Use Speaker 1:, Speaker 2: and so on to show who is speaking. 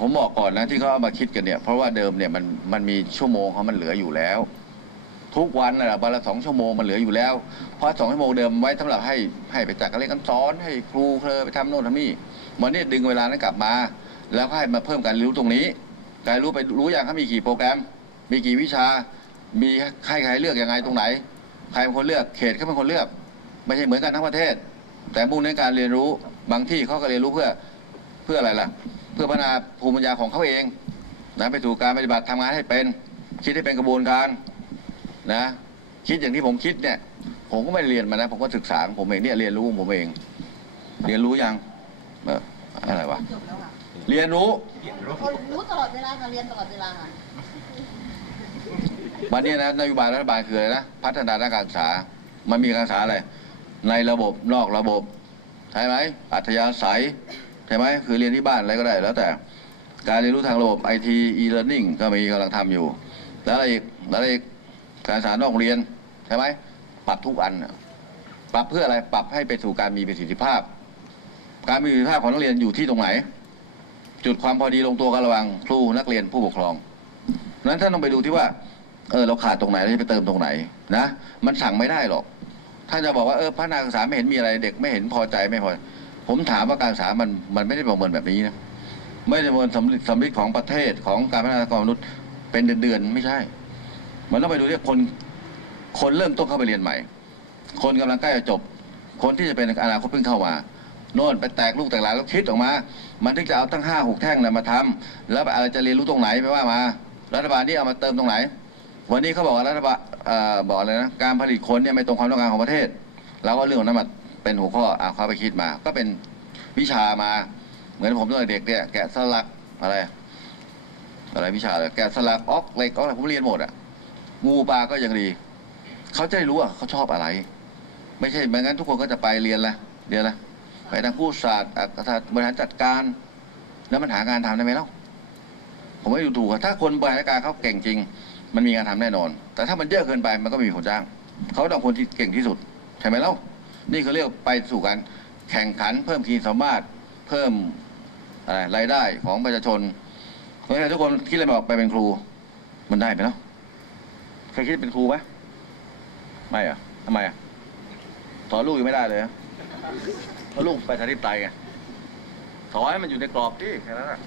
Speaker 1: ผมบอกก่อนนะที่เขาเอามาคิดกันเนี่ยเพราะว่าเดิมเนี่ยมันมันมีชั่วโมงเขามันเหลืออยู่แล้ว ทุกวันนะวันละสองชั่วโมงมันเหลืออยู่แล้ว เพราะสองชั่วโมงเดิมไว้สำหรับให้ให้ไปจัดการเรียนการสอนให้ครูเคลอไปทำโน่นทำนี่วันนี้ดึงเวลานั้นกลับมา แล้วให้มาเพิ่มการเรียนรู้ตรงนี้ การรู้ไปรู้อย่างเขามีกี่โปรแกรม มีกี่วิชา มีใครใครเลือกยังไงตรงไหน ใครเป็นคนเลือกเขตเขาเป็นคนเลือก ไม่ใช่เหมือนกันทั้งประเทศ แต่มุ่งเน้นการเรียนรู้บางที่เขาก็เรียนรู้เพื่อ พื่ออะไรล่ะ เพื่อพัฒนาภูมิปัญญาของเขาเองนะไปสู่การปฏิบัติทำงานให้เป็น คิดให้เป็นกระบวนการนะคิดอย่างที่ผมคิดเนี่ย ผมก็ไม่ได้เรียนมานะ ผมก็ศึกษาของผมเองเนี่ยเรียนรู้ของผมเอง เรียนรู้ยังเอออะไรวะ
Speaker 2: จบแล้วค่ะ
Speaker 1: เรียนรู้
Speaker 2: เขารู้ตลอดเวลาค่ะเรียนตลอดเวลาค่ะ
Speaker 1: วันนี้นะนโยบายรัฐบาลคืออะไรนะพัฒนาด้านการศึกษา มันมีการศึกษาอะไรในระบบนอกระบบใช่ไหมอัธยาศัยใช่ไหมคือเรียนที่บ้านอะไรก็ได้แล้วแต่การเรียนรู้ทางระบบไอที e-learning ก็มีกำลังทำอยู่ แล้วอะไรอีกแล้วอะไรอีกการศึกษานอกโรงเรียนใช่ไหมปรับทุกอันปรับเพื่ออะไรปรับให้ไปสู่การมีประสิทธิภาพ การมีประสิทธิภาพของนักเรียนอยู่ที่ตรงไหน จุดความพอดีลงตัวกันระหว่างครูนักเรียนผู้ปกครองนั้นท่านต้องไปดูที่ว่าเออเราขาดตรงไหนเราจะไปเติมตรงไหนนะมันสั่งไม่ได้หรอกถ้านจะบอกว่าเออพัฒนาการศึกษาไม่เห็นมีอะไรเด็กไม่เห็นพอใจไม่พอ ผมถามว่าการศึกษามันมันไม่ได้ประเมินแบบนี้นะไม่ได้ประเมินสำลิดสำลิดของประเทศของการพัฒนาความมนุษย์เป็นเดือนๆไม่ใช่ มันต้องไปดูที่องคนคนเริ่มต้นเข้าไปเรียนใหม่ คนกำลังใกล้จะจบ คนที่จะเป็นอนาคตเพิ่งเข้ามาโน่นไปแตกลูกแตกหลานแล้วคิดออกมา มันถึงจะเอาตั้งห้าหกแท่งนะมาทำแล้วอะไรจะเรียนรู้ตรงไหนไม่ว่ามา รัฐบาลนี่เอามาเติมตรงไหน วันนี้เขาบอกว่ารัฐบาลเอ่อบอกเลยนะการผลิตคนเนี่ยไม่ตรงความต้องการของประเทศเราก็เรื่องของนั้นมา เป็นหัวข้ออ่าเขาไปคิดมา ก็เป็นวิชามา เหมือนผมตอนเด็กเนี่ยแกะสลักอะไร อะไรวิชาเลยแกะสลักออกเหล็กออกอะไรผมเรียนหมดอะงูปลาก็ยังดีเขาจะได้รู้ว่าเขาชอบอะไร ไม่ใช่ไม่งั้นทุกคนก็จะไปเรียนละเรียนละไปทางผู้ศาสตร์อักษรบริหารจัดการ แล้วมันหางานทำได้ไหมเล่าผมไม่ดูถูกอะถ้าคนบริหารการเขาเก่งจริง มันมีงานทำแน่นอน แต่ถ้ามันเยอะเกินไปมันก็ไม่มีคนจ้าง เขาต้องคนที่เก่งที่สุด ใช่ไหมเล่า นี่เขาเรียกไปสู่การแข่งขันเพิ่มขีดสามารถเพิ่มอะไรรายได้ของประชาชนเพราะฉะนั้นทุกคนคิดอะไรบอกไปเป็นครู มันได้ไหมเล่าเคยคิดเป็นครูไหมไม่อะทำไมอะสอนลูกยังไม่ได้เลยเพราะลูกไปทางทิศไตไงสอนให้มันอยู่ในกรอบที่แค่นั้นอะ